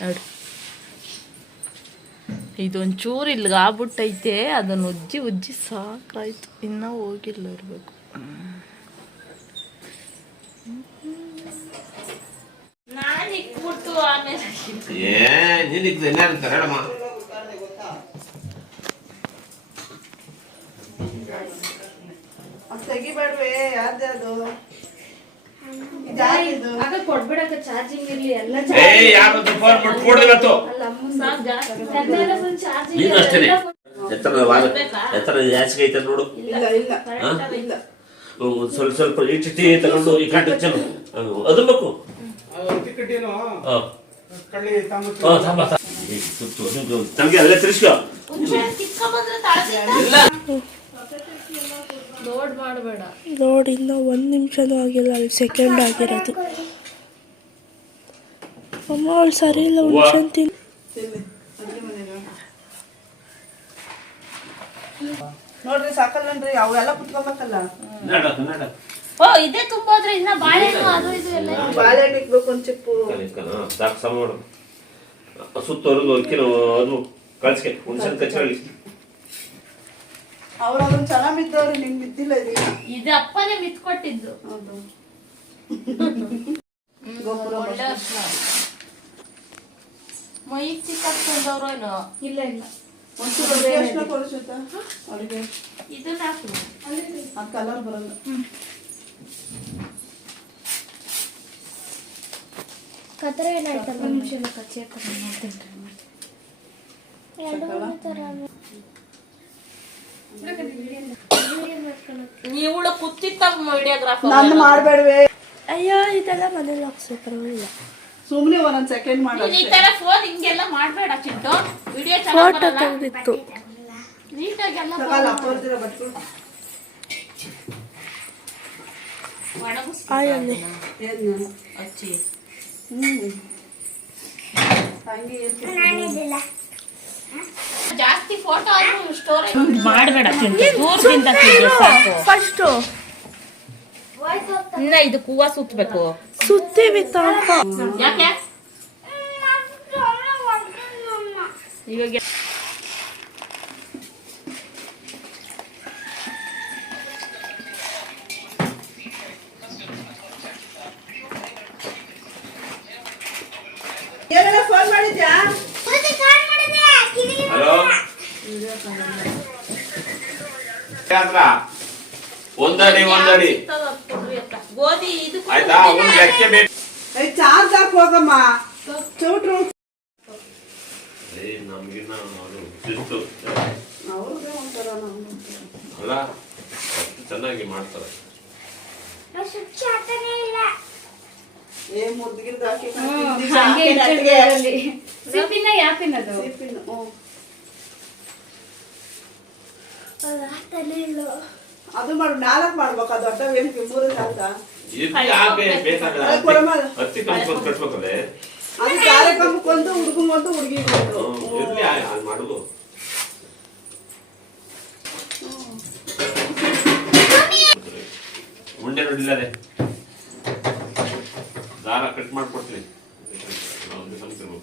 ನೋಡಿ. ಇದೊಂಚೂರು ಇಲ್ಲಿಗೆ ಆಗ್ಬಿಟ್ಟೈತೆ ಅದನ್ನು ಉಜ್ಜಿ ಉಜ್ಜಿ ಸಾಕಾಯ್ತು. ಇನ್ನೂ ಹೋಗಿಲ್ಲ ಇರಬೇಕು. ನಾನು ಇಕ್ಬಿಟ್ಟು ಆಮೇಲೆ ಏ ನಿನಗೆ ತೆಗಿಬೇಡ್ವೆ ಯಾವ್ದೇ ಅದು? ಆಗ ಚಾರ್ಜಿಂಗ್ ಇರ್ಲಿ ಎಲ್ಲ ಏ ಯಾರು ಫೋನ್ ಇವತ್ತು? ನೀನು ಅಷ್ಟೇನೆ? ಎತ್ತರ ಎತ್ತರ ಜಾಸ್ತಿ ಐತೆ ನೋಡು. ಇಲ್ಲ ಇಲ್ಲ? ಇಲ್ಲ. ಸ್ವಲ್ಪ ಸ್ವಲ್ಪ ಇಟ್ಟಿ ತಗೊಂಡು ಈ ಕಾಟ ಚೆನ್ನು ಅದು ಬೇಕು. ಟಿಕೆಟೇನು? ಹಾ. ಕಳ್ಳಿ ತಾಮು ಹಾ, ಸಾಂಬ, ಸಾಂಬ. ಈ ಸುತ್ತು, ಸುತ್ತು. ನಮ್ಗೆ ಅಲ್ಲೇ ತಿರ್ಸ್ಕೊ ಇಲ್ಲ. ಲೋಡ್ ಮಾಡಬೇಡ. ನೋಡಿ ಇನ್ನೂ ಒಂದು ನಿಮಿಷನೂ ಆಗಿಲ್ಲ ಅಲ್ಲಿ ಸೆಕೆಂಡ್ ಆಗಿರೋದು. ಅಮ್ಮ ಅವಳು ಸರಿ ಇಲ್ಲ ಹುಣ್ಸನ್ ತಿನ್ ನೋಡ್ರಿ ಸಾಕಲ್ಲನ್ರಿ ಅವೆಲ್ಲ ಕುತ್ಕೋಬೇಕಲ್ಲ ನಡ ನಡ ಓ ಇದೇ ತುಂಬೋದ್ರೆ ಇನ್ನ ಬಾಳೆಹಣ್ಣು ಅದು ಇದು ಎಲ್ಲ ಬಾಳೆಹಣ್ಣು ಇಕ್ಬೇಕು ಒಂದ್ ಚಿಪ್ಪು. ಸಾಕು ಸಮ ಸುತ್ತವರೆಗೂ ಅದು ಕಳ್ಸ್ಕೆ ಹುಣ್ಸನ್ ಕಚ್ಚಿ ಅವ್ರ ಚೆನ್ನಾಗಿ ಬಿದ್ದವ್ರಿ ನಿಂಗ್ ಬಿದ್ದಿಲ್ಲ ಇದು. ಅಪ್ಪನೇ ಮಿತ್ಕೊಟ್ಟಿದ್ದು ಹೌದು. ಗೋಪುರ ಒಳ್ಳೆ ಅರ್ಶನ ಮೈ ಇಲ್ಲ ಇಲ್ಲ. ಒಂಚೂರು ಅಡುಗೆ ಅರ್ಶಿನ ಕೊಡಿಸುತ್ತ? ಅಡುಗೆ ಇದನ್ನ ಹಾಕು ಆ ಕಲರ್ ಬರಲ್ಲ. ಕತ್ರೆ ಏನಾಯ್ತಲ್ಲ ನಿಮಿಷ ಕಚ್ಚಿ ಮಾಡ್ತೀನಿ ನೀವಳು ಕುತ್ತಿತ್ತಾಗ ವಿಡಿಯೋಗ್ರಾಫರ್ ನಾನು ಮಾಡ್ಬೇಡ್ವೆ. ಅಯ್ಯೋ ಇದೆಲ್ಲ ಮನೇಲಿ ಹಾಕ್ಸೋ ಪರವಾಗಿಲ್ಲ ಸುಮ್ನೆ ಒಂದೊಂದ್ ಸೆಕೆಂಡ್ ಮಾಡಿ ಈ ತರ ಫೋನ್ ಹಿಂಗೆಲ್ಲ ಮಾಡಬೇಡ ಚಿಂಟು. Video photo ತೆಗೆದಿತ್ತು. ಎಲ್ಲ ಆಯಲ್ಲಿ ಹಚ್ಚಿ ಹಂಗೆ ಜಾಸ್ತಿ ಫೋಟೋ ಆದ್ರೂ ಸ್ಟೋರೇಜ್ ಮಾಡಬೇಡ ಸಾಕು. ಫಸ್ಟು ಇನ್ನ ಇದು ಹೂವ ಸುತ್ತಬೇಕು ಸುತ್ತೀವಿ ತನಕ ಯಾಕೆ? ಇವಾಗ ಹತ್ರ ಒಂದಡಿ ಒಂದಡಿ. ಗೋಧಿ ಇದು ಆಯ್ತಾ? ಒಂದ್ ಲೆಕ್ಕೆ ಬೇಕು. ಏ ಚಾರ್ಜ್ ಹಾಕ್ ಹೋಗಮ್ಮ. ಚೌಟ್ರು. ಏ ನಮ್ಗಿನ್ನ ಅದು ಶಿಸ್ತು ಅವ್ರಿಗೆ ಒಂಥರ ನಮ್ಗೆ ಅಲ್ಲ ಚೆನ್ನಾಗಿ ಮಾಡ್ತಾರೆ. ಏ ಮುದ್ಗಿರ್ದು ಹಾಕಿ ಅದರಲ್ಲಿ. ಸಿಪ್ಪಿನ ಅದು ಮಾಡು ನಾಲ್ಕು ಮಾಡ್ಬೇಕು ಅದು ದೊಡ್ಡ ವೇಣಿಗೆ ಮೂರು ಕೊಡಮ್ಮ. ಹತ್ತಿ ಕಟ್ಬೇಕಲ್ಲೇ ಅದು ಕಾರ್ಯಕ್ರಮಕ್ಕೊಂದು ಹುಡುಗಂಗೊಂದು ಮಾಡುದು ಉಂಡೆ ನೋಡಿಲ್ಲದೆ? ದಾರ ಕಟ್ ಮಾಡ್ಕೊಡ್ತೀನಿ. ಒಂದು.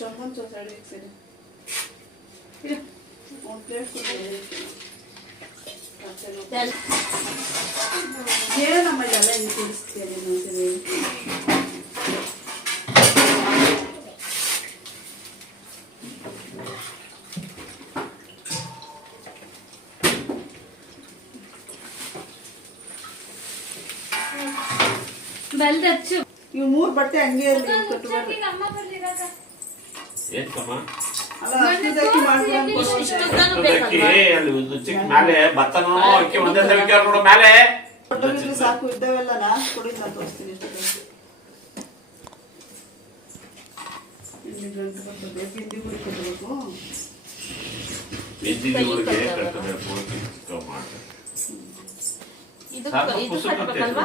ಚೊಂಬನ್ ಸೈಡ್ ಇದೆಲ್ಲ ಹಿಂಗೆ ತಿಳಿಸ್ತೀಯ ಅಂತ ಹೇಳಿ ಬೆಲ್ದಚ್ಚು ಇವು ಮೂರು ಬಟ್ಟೆ ಹಂಗೆ ಇರಲಿ ಕಟ್ಟಬಾರ್ದು ಅಮ್ಮ ಮೇಲೆ ಭತ್ತನೋ ಅಕ್ಕಿ ಒಂದೇ ಸಲ ನೋಡು ಮೇಲೆ ಕೊಟ್ಟಬಿಟ್ಟು ಸಾಕು ಇದ್ದಾವೆಲ್ಲ ನಾ ಕೊಡಿ ನಾನು ತೋರಿಸ್ತೀನಿ.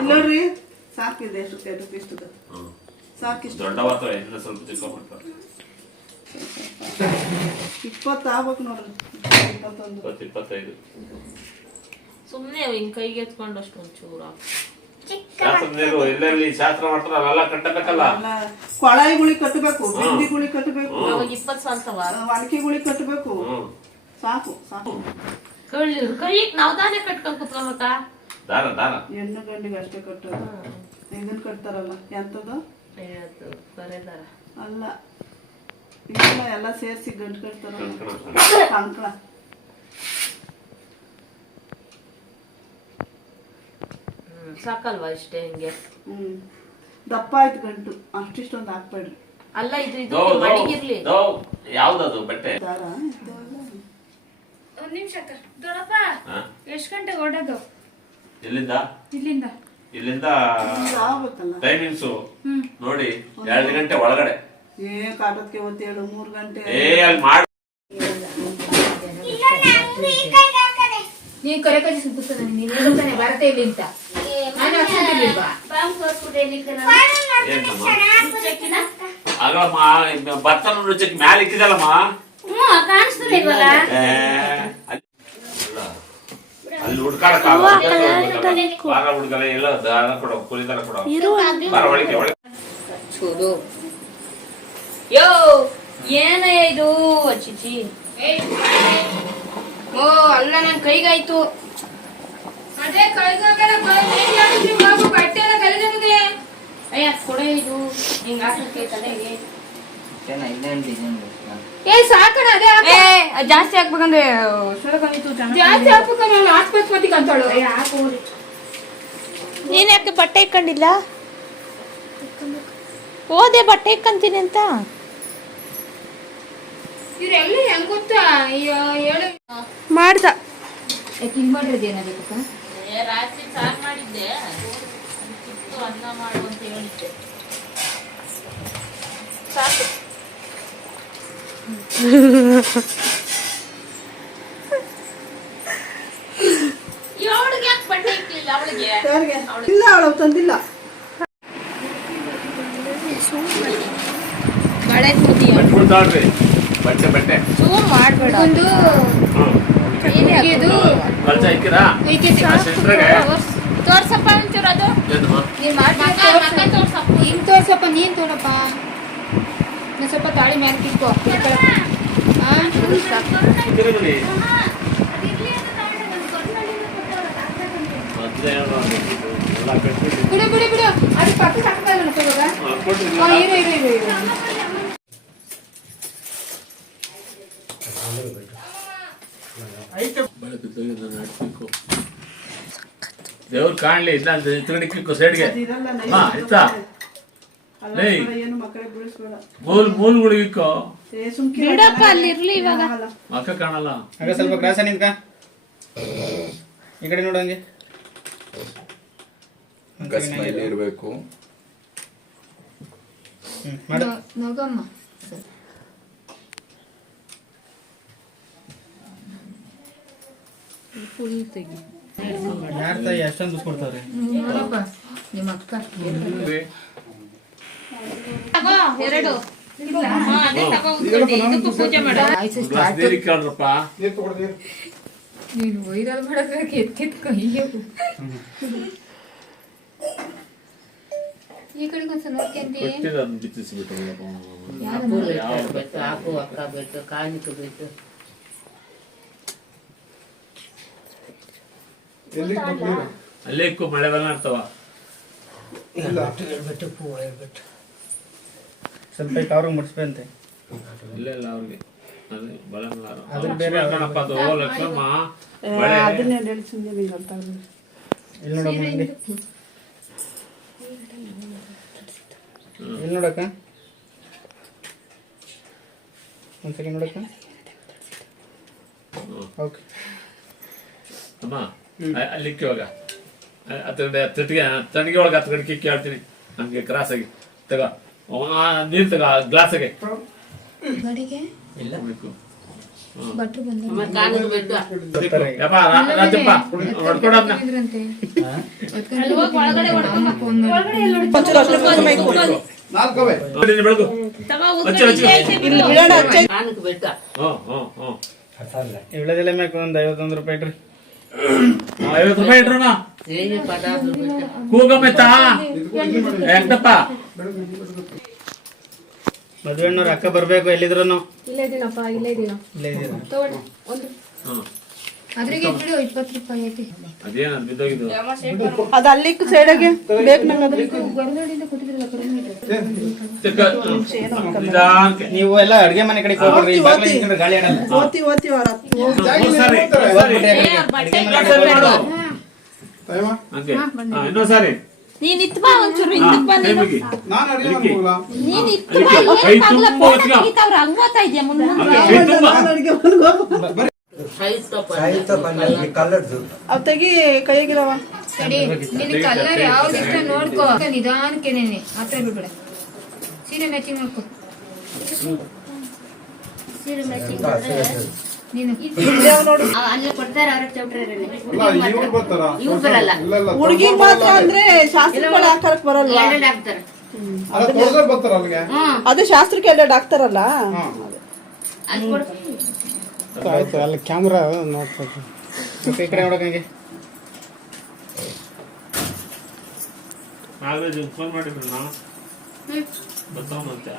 ನೋಡ್ರಿ ಸಾಕಿದೆ ಎಷ್ಟು. ಸಾಕಿಷ್ಟು. ದೊಡ್ಡ ಇನ್ನ ಸ್ವಲ್ಪ ಚಿಕ್ಕ ಮಾಡ್ತಾರೆ ಇಪ್ಪತ್ತು ಆಗ್ಬೇಕು ನೋಡ್ರಿ. ಇಪ್ಪತ್ತೊಂದು. ಇಪ್ಪತ್ತು ಇಪ್ಪತ್ತೈದು. ಸುಮ್ಮನೆ ಹಿಂಗ್ ಕೈಗೆ ಎತ್ಕೊಂಡು ಅಷ್ಟು ಒಂಚೂರು. ಶಾಸ್ತ್ರಜ್ಞರು ಎಲ್ಲೆಲ್ಲಿ ಶಾಸ್ತ್ರ ಮಾಡ್ತಾರ ಅಲ್ಲೆಲ್ಲ ಕಟ್ಟಬೇಕಲ್ಲ? ಎಲ್ಲ ಕೊಳಾಯಿಗುಳಿ ಕಟ್ಟಬೇಕು ಬಿಂದಿಗುಳಿ ಕಟ್ಟಬೇಕು. ಅವಾಗ ಇಪ್ಪತ್ತು ಕಟ್ಟಬೇಕು. ಸಾಕು ಸಾಕು. ಕೈಗೆ ನಾವು ತಾನೇ ಕಟ್ಕೊಂಡ್ ಕುತ್ಕೊಬೇಕಾ ದಾರ ದಾರ ಹೆಣ್ಣು ಗಂಡಿಗೆ ಅಷ್ಟೇ ಕಟ್ಟೋದು. ಇದನ್ನ ಕಟ್ತಾರಲ್ಲ? ಎಂತದ್ದು ಅಲ್ಲ. ಇಲ್ಲ ಎಲ್ಲ ಸೇರಿಸಿ ಗಂಟು ಕಟ್ತಾರ ಕಂಕಣ ಹ್ಮ್ ಸಾಕಲ್ವಾ ಇಷ್ಟೇ ಹಿಂಗೆ? ಹ್ಮ್. ದಪ್ಪ ಆಯ್ತು ಗಂಟು. ಅಷ್ಟಿಷ್ಟೊಂದು ಹಾಕ್ಬೇಡ್ರಿ. ಅಲ್ಲ ಇದು ಇದು ಮಡಿಗಿರ್ಲಿ. ಯಾವ್ದದು ಬಟ್ಟೆ? ದಾರ? ಒಂದ್ ನಿಮಿಷ ಹಾ? ಎಷ್ಟ್ ಗಂಟೆಗೆ ಹೊಡೋದು? ಎಲ್ಲಿಂದ ಇಲ್ಲಿಂದ. ಇಲ್ಲಿಂದ ಟೈಮಿಂಗ್ಸು ನೋಡಿ ಎರಡು ಗಂಟೆ ಒಳಗಡೆ. ಏ ಕಾಟಕ್ಕೆ ಒತ್ತೇಳು ಮೂರು ಗಂಟೆ ಏ ಅಲ್ಲಿ ಮಾಡಿ ನೀನ್ ಕರೆ ಕಳಿಸಿ ಸುತ್ತದ ನೀನ್ ಹೇಳ್ತಾನೆ ಬರತ್ತೆ ಇಲ್ಲಿ ಅಂತ. ನಾನು ಭತ್ತನ ಮ್ಯಾಲ ಇಕ್ಕಿದಲ್ಲಮ್ಮ ಅಲ್ಲಿ- ಹುಡ್ಕಾಡಕ್ ಎಲ್ಲ ದಾರ ಕೊಡೋ ಕೂಲಿ ದಾರ ಕೊಡೋ. ಒಳಗೆ ಯೋ ಏನ ಇದು ಚಿಚಿ ಓ ಅಲ್ಲ ನನ್ ಕೈಗಾಯ್ತು. ಅದೇ ಬಟ್ಟೆ ಎಲ್ಲ ಕಳೆದೋಗಿದೆ ಅಯ್ಯ ಕೊಡ ಇದು. ಹಿಂಗ್ ಹಾಕಕ್ಕೆ ತಲೆಗೆ ಏ ಸಾಕಣ ಅದೇ. ಏ ಜಾಸ್ತಿ ಹಾಕ್ಬೇಕಂದ್ರೆ ಜಾಸ್ತಿ ಹಾಕ್ಬೇಕು ನಾನು ಅಂತಳು ನೀನ್ ಯಾಕೆ ಬಟ್ಟೆ ಇಕ್ಕಂಡಿಲ್ಲ ಓದೆ ಬಟ್ಟೆ ಇಕ್ಕಂತೀನಿ ಅಂತ. ಇವ್ರೆಲ್ಲ ಹೆಂಗ್ ಗೊತ್ತಾ? ಅಯ್ಯೋ ಹೇಳು. ಮಾಡ್ದ. ಏನಾಗಬೇಕ ರಾತ್ರಿ ಸಾರು ಮಾಡಿದ್ದೆ. ಅದಕ್ಕಿತ್ತು ಅನ್ನ ಮಾಡು ಅಂತ ಹೇಳಿದ್ದೆ. ಸಾಕು. ಇಲ್ಲ ಅವಳು ತಂದಿಲ್ಲ. ಬಳೆ ಬಟ್ಟೆ ಬಟ್ಟೆ. ಜೂಮ್ ಮಾಡ್ಬೇಡ. ಒಂದು ಇದು ಇಕ್ಕಿರಾ ತೋರ್ಸಪ್ಪ ಒಂಚೂರು ಅದು. ನೀನ್ ಮಾಡ್ಬೇಕು ತೋರ್ಸಪ್ಪ. ನೀನ್ ತೋರ್ಸಪ್ಪ ನೀನ್ ತೋರಪ್ಪ. ನೀನ್ ಸ್ವಲ್ಪ ತಾಳಿ ಮೇಲೆ ಕಿಕ್ಕೋ ಬಿಡು ಬಿಡು ಬಿಡು. ಅದು ಪಕ್ಕ. ಹಾ, ಇರು ಇರು ಇರು ಇರು. ದೇವ್ರು ಕಾಣ್ಲಿ ಇಲ್ಲ ತಿರುಗಿಕ್ಕು ಸೈಡ್ಗೆ ಹಾ ಆಯ್ತಾ? ಲೇ. ಬಿಡಪ್ಪ ಅಲ್ಲಿ ಇರ್ಲಿ ಇವಾಗ. ಮಕ್ಕ ಕಾಣಲ್ಲ. ಆಗ ಸ್ವಲ್ಪ ಕ್ರಾಸ ನಿಂತ್ಕ. ಈ ಕಡೆ ಇರಬೇಕು. ನೊ- ತೆಗಿ. ಯಾರ ತಾಯಿ ಅಷ್ಟೊಂದು ದುಡ್ಡು ಕೊಡ್ತಾವ್ರೆ? ನೋಡಪ್ಪ ನಿಮ್ಮ ಅಕ್ಕ. ಎರಡು. ಹಾ, ಅದೇ ತಗೋ. ಇದಕ್ಕೂ ಪೂಜೆ ಮಾಡ. ಕೇಳ್ರಪ್ಪ ನೀರು ತಗೊಳ್ದು ನೀರು ನೀನು ವೈರಲ್ ಮಾಡೋದಕ್ಕೆ ಎತ್ತಿದ್ ಕೈಯೋ ಈ ಕಡೆಗೆ ಒಂದ್ಸಲ ನೋಡ್ಕೊಂತಿ ಕೊಟ್ಟಿದ್ದು ಅದನ್ನ ಬಿತ್ತಿಸ್ಬಿಟ್ಟು ಹಾಕು ಅಕ್ಕ ಬೇಕು ಕಾಣಿಕೆ ಬೇಕು ಎಲ್ಲಿ ಕೊಟ್ಟು ನೀರು ಅಲ್ಲೇ ಇಕ್ಕು ಮಳೆ ಬಲ್ಲ ಇರ್ತಾವ ಸ್ವಲ್ಪ ಈ ಕವ್ರಿಗೆ ಮುಟ್ಸ್ಬೇಕಂತೆ ಇಲ್ಲೇ ಇಲ್ಲ ಅವ್ರಿಗೆ ಅದೇ ಬಳೆ ಅದ್ರ ಬೇರೆ ಇಕ್ಕು ಮಳೆ ಲಕ್ಷ್ಮಮ್ಮ ಬಳೆ ಅದನ್ನೇ ಹೇಳಿ ಸುಮ್ಮನೆ ನಿಂಗೆ ಅವ್ರಿಗೆ ಆಗಲ್ಲ. ಇಲ್ಲಿ ಇಲ್ಲಿ ಇಲ್ಲಿ ನೋಡಕ್ಕ. ಒಂದು ಸೆಕೆಂಡ್ ನೋಡಕ್ಕ ಓಕೆ. ಅಮ್ಮ. ಅ- ಅಲ್ಲಿ ಇಕ್ಕಿ ಇವಾಗ ಹತ್ತು ಹತ್ತಿಗೆ ತಣ್ಣಗೆ ಒಳಗೆ ಹತ್ತು ಗಂಟೆ ಕೇಳ್ತೀನಿ. ನಮಗೆ ಕ್ರಾಸ್ ತಗೋ. ತಗ ತಗೋ ಗ್ಲಾಸಾಗೆ ಇಲ್ಲ ಬೇಕು? ಇಳ್ಳೆದೆಲೆ ಮ್ಯಾಕ ಒಂದು ಐವತ್ತೊಂದು ರೂಪಾಯಿ ಇಡ್ರಿ ಐವತ್ತು ರೂಪಾಯಿ ಇಟ್ರಣ ಕೂಗಮ್ಮೆತ್ತಾ ಎಂಟಪ್ಪ ಮದುವೆ ಅಣ್ಣವ್ರ ಅಕ್ಕ ಬರ್ಬೇಕು ಎಲ್ಲಿದ್ರು ಇಲ್ಲೇ ಇದೀನಪ್ಪ ಇಲ್ಲೇ ಇದೀನ. ಇಲ್ಲೇ ಇದ್ದೀರಾ ಅದು ಅಲ್ಲಿ ಸೈಡಾಗೆ ಬೇಕು ನಂಗೆ. ನೀವು ಎಲ್ಲ ಅಡ್ಗೆ ಮನೆ ಕಡೆ ಹೋಗ್ಬಿಡ್ರಿ ಈ ಬಾಗ್ಲ ನಿಂತ್ಕೊಂಡ್ರೆ ಗಾಳಿ ಆಡಲ್ಲ ಓದ್ತಿ ಓದ್ತಿ ಅವ್ರ ಇನ್ನೊಂದ್ ಸಾರಿ, ಇನ್ನೊಂದ್ ಸಾರಿ. ಇನ್ನೊಂದ್ ಸಾರಿ ಮಾಡು. ಹಂಗೆ. ಹಾ, ಇನ್ನೊಂದ್ ಸಾರಿ ನೀನ್ ಒಂಚೂರು ಹಿಂದಕ್ ಬಾ ನೀನು. ನೀನ್. ಏನ್ ಹಂಗ್ ಓದ್ತಾ ಇದ್ಯಾ ಮುಂದ್ ಅವ್ ತೆಗಿ ಕೈಯಾಗಿರವ ಸರಿ ನಿನ್ ಕಲರ್ ಯಾವ್ದು ಇಷ್ಟ ನೋಡ್ಕೋ. ನಿಧಾನಕ್ಕೆ ನೆನೆ. ಬಿಡ ಬಿಡ್ಬೇಡ. ಸೀರೆ ಮ್ಯಾಚಿಂಗ್ ಮಾಡ್ಕೋ. ನೀನು. ಅಲ್ಲಿ ಕೊಡ್ತಾರೆ ಅವ್ರ ಚೌಟ್ರಲ್ಲಿ ಇವ್ರು ಬರಲ್ಲ. ಹುಡುಗಿ ಮಾತ್ರ ಅಂದ್ರೆ ಶಾಸ್ತ್ರಗಳು ಹಾಕಕ್ ಬರಲ್ಲ ಹಾಕ್ತಾರೆ. ಅದು ಶಾಸ್ತ್ರಕ್ಕೆ ಎಲ್ಲ ಹಾಕ್ತಾರಲ್ಲ? ಆಯ್ತು ಅಲ್ಲಿ ಕ್ಯಾಮ್ರಾ ನೋಡ್ಬೇಕು. ಈ ಕಡೆ ನಾಗರಾಜ್ ಫೋನ್ ಮಾಡಿದ್ರು ನಾನು ಬರ್ತಾವಂತೆ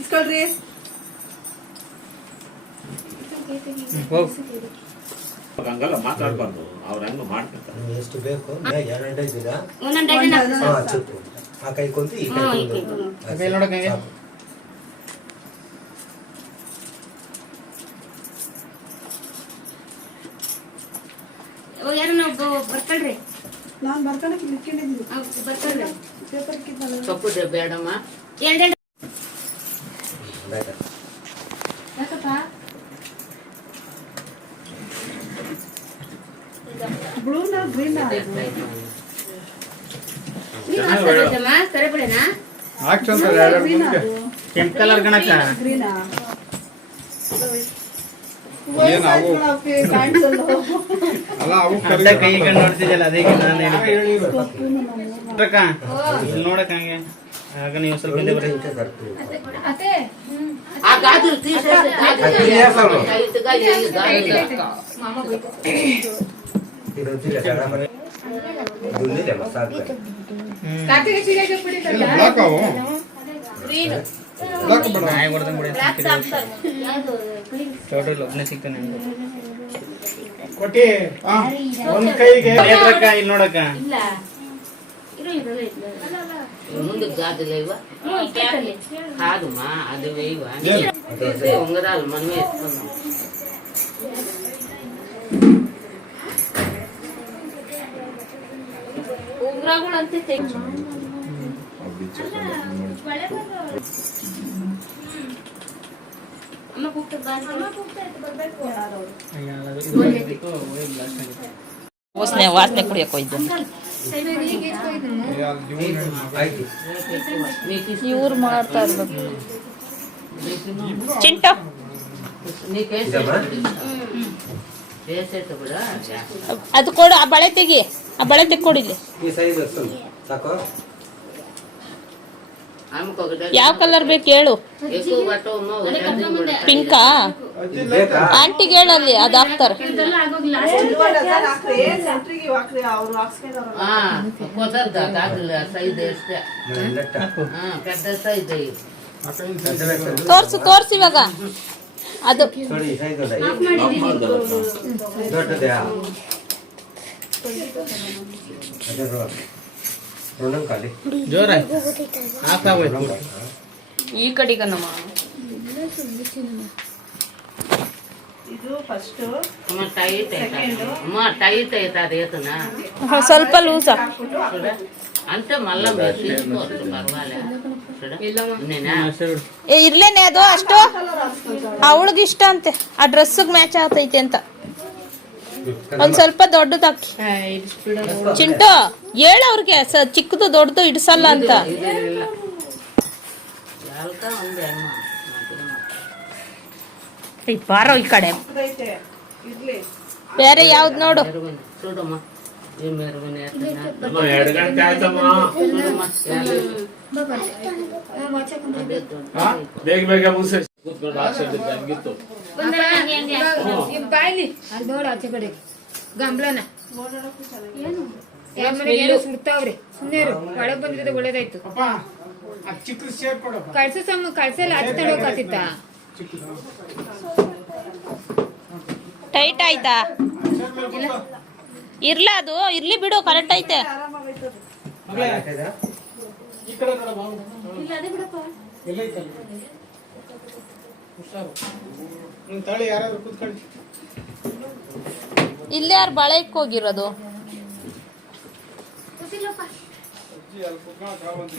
ಇಸ್ಕೊಳ್ರಿ. ಹೋಗು ಹಂಗಲ್ಲ ಮಾತಾಡ್ಬಾರ್ದು. ಅವ್ರ ಹೆಂಗ ಮಾಡ್ಕೊಂತಾರೆ ಎಷ್ಟು ಬೇಕು ಎರಡೇ ದಿನ. ಆ ಕೈ ಕೊಂದು ಈ ಕೈ ಕೊಂದು ಕೈ ನೋಡಕ್ಕಂಗೆ ಸಾಕು. ಯಾರು ನಾವು ಬರ್ಕೊಳ್ರಿ. ನಾನು ಬರ್ಕೊಳಕ್ಕೆ ಇಟ್ಕೊಂಡಿದ್ದೀನಿ. ಬರ್ಕೊಳ್ರಿ. ಪೇಪರ್ ತಪ್ಪುದೆ ಬೇಡಮ್ಮ. ಎರಡೆರಡು ಬೇಡ. ಬ್ಲೂನ ಗ್ರೀನ್? ಕರೆಬಿಡನಾ ಕೆಂಪು ಕಲರ್ ಗಣಕ. ಗ್ರೀನಾ? ಕಾಣಿಸಲ್ಲ ಅಡ್ಡ ಕೈ ಕಣ್ಣು ನೋಡ್ತಿದ್ದಲ್ಲ ಅದಕ್ಕೆ ನಾನು ಹೇಳಿದ್ದು. ನೋಡ್ರಕ್ಕ, ಇಲ್ಲಿ ನೋಡಕ್ಕಂಗೆ ಆಗ ನೀವು ಸ್ವಲ್ಪ ಹಿಂದೆ ಬರ್ರಿ ಇಂತೆ ತರ್ತೀವಿ. ಅತ್ತೆ ಆ ಗಾಜು ತೀರ್ಸ ಅದು yes ಅವ್ರು. ಮಾಮ ಬೇಕು ಇದು ಉದ್ದಿಲ್ಲ, ಜಡ ಮಾಡಿ. ಇದು ಉಳ್ಳಿದೆ ಮಸಾಲೆ ಕಡೆ. ಕಾರ್ತಿಕ ಸೀರೆಗೆ ಬಿಡಿತಲ್ಲ ನಾಯಿ ಹೊಡ್ದಂಗ್ ಬಿಡಿ ಟೋಟಲ್ ಒಬ್ಬನೇ ಸಿಗ್ತಾನೆ ಕೊಟ್ಟಿ ಒಂದ್ ಕೈಗೆ ನೇತ್ರಕ್ಕ ಇಲ್ಲಿ ನೋಡಕ್ಕ ಮುಂದೆ ಜಾತಿಲ್ಲ ಇವ ಕಾದಮ್ಮ ಅದುವೇ ಇವ ಉಂಗರಾಲ್ ಮನವೇ ಎತ್ಕೊಂಡು ಉಂಗ್ರಾಗಳು ಅಂತ ತೆಗೆದು ಅಮ್ಮ ಕೂಗ್ತದೆ ಅಮ್ಮ ಕೂಗ್ತದೆ ಬರಬೇಕು ವಾಸನೆ ವಾಸನೆ ಕುಡಿಯಕ್ಕೆ ಹೋಯ್ತು ಇವ್ರು ಮಾಡ್ತಾ ಇರ್ಬೇಕು ಚಿಂಟ ಅದು ಕೊಡು ಆ ಬಳೆ ತೆಗಿ ಆ ಬಳೆ ತೆಕ್ಕೊಡಿಲಿ ಸಾಕು ಯಾವ ಕಲರ್ ಬೇಕು ಹೇಳು. ಪಿಂಕಾ ಆಂಟಿ ಹೇಳಲ್ಲಿ ಅದು ಹಾಕ್ತಾರೆ. ತೋರ್ಸು ತೋರ್ಸು ಇವಾಗ. ಅದು. ಅದೇ ನೋಡಿ. ನೋಡೋಣ ಖಾಲಿ ಜೋರ ಆಫ್ ಆಗೋಯ್ತು ಈ ಕಡೆಗ ನಮ್ಮ ಇದು ಫಸ್ಟ್ అమ్మ టైట్ అవుతుంది అమ్మ టైట్ అవుతుంది వేతున్నా ಸ್ವಲ್ಪ ಲೂಸ చూడ అంటే మళ్ళా మీరు తీసుకోవచ్చు పర్వాలే చూడ నేనా ಏ ಇರ್ಲೇನೆ ಅದು ಅಷ್ಟು ಅವಳಿಗೆ ಇಷ್ಟ ಅಂತೆ ಆ ಡ್ರೆಸ್ಸಿಗೆ ಮ್ಯಾಚ್ ಆಗ್ತೈತೆ ಅಂತ ಒಂದ್ ಸ್ವಲ್ಪ ದೊಡ್ಡದ ಚಿಂಟು ಹೇಳ ಅವ್ರಿಗೆ ಚಿಕ್ಕದು ದೊಡ್ಡದು ಇಡ್ಸಲ್ಲ ಅಂತ. ಬಾರೋ ಈ ಕಡೆ. ಬೇರೆ ಯಾವ್ದು ನೋಡು. ಗಂಟೆ ಅಲ್ಲಿ ಆಚೆ ಕಡೆ ಏನು ಸುಡ್ತಾವ್ರಿ ಸುಮ್ಮನೆ ಒಳಗ್ ಬಂದಿರೋದು ಒಳ್ಳೇದಾಯ್ತು ಕಳ್ಸ ಸಮ ಕಳ್ಸಲ್ಲ ಆಚೆ ತಡೋಕಾತಿತ್ತ ಟೈಟ್ ಆಯ್ತಾ ಇರ್ಲ ಅದು, ಇರ್ಲಿ ಬಿಡು ಕರೆಕ್ಟ್ ಐತೆ. ಯಾರಾದ್ರೂ ಇಲ್ಲ ಇಲ್ಲೇ ಯಾರು ಬಾಳೆಕ್ ಹೋಗಿರೋದು?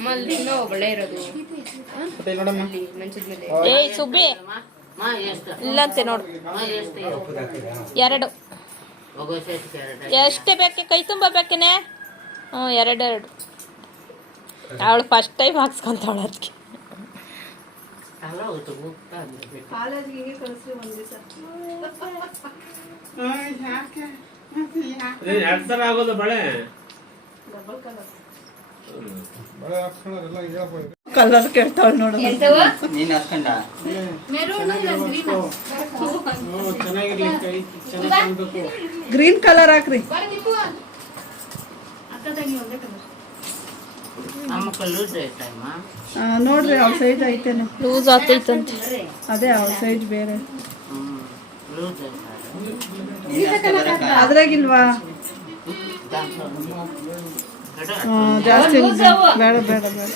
ಮಲ್ದಿನೋ ಒಳ್ಳೆ ಇರೋದು. ಮತ್ತೆ ನೋಡಮ್ಮ? ಮಂಚದ ಮೇಲೆ. ಏಯ್ ಸುಬ್ಬಿ. ಇಲ್ಲಂತೆ ನೋಡು. ಎರಡು. ಎಷ್ಟೇ ಬೇಕೆ ಕೈ ತುಂಬ ಬೇಕೇನೆ? ಹ್ಞೂ ಎರಡೆರಡು ಅವಳು ಫಸ್ಟ್ ಟೈಮ್ ಹಾಕ್ಸ್ಕೊಂತಾಳೆ ಅದಕ್ಕೆ ಆಗೋದು ಬಳೆ. ಡಬಲ್ ಕಲರ್ ಕಲರ್ ಕೇಳ್ತಾಳೆ ನೋಡು. ಎಂತವ? ನೀನ್ ಹಾಕೊಂಡ ಮೆರೂನ್ ಗ್ರೀನ್ ಚೆನ್ನಾಗಿರ್ಲಿ ಕೈ ಚೆನ್ನಾಗಿ ಕಾಣ್ಬೇಕು. ಗ್ರೀನ್ ಕಲರ್ ಹಾಕ್ರಿ. ಅಕ್ಕ ತಂಗಿ ಒಂದೇ ಕಲರ್ ನಮ್ಮ ಕಲ್ಲೂಸ್ ಟೈಮ ಆ, ನೋಡ್ರಿ ಅವ್ರ ಸೈಜ್ ಐತೇನು. ಲೂಸ್ ಆಗ್ತೈತಂತ ಅದೇ ಅವ್ರ ಸೈಜ್ ಬೇರೆ. ಹ್ಮ್ ಲೂಸ್ ಅದ್ರಾಗಿಲ್ವಾ? ಹ್ಮ್ ಜಾಸ್ತಿ ಬೇಡ ಬೇಡ ಬೇಡ.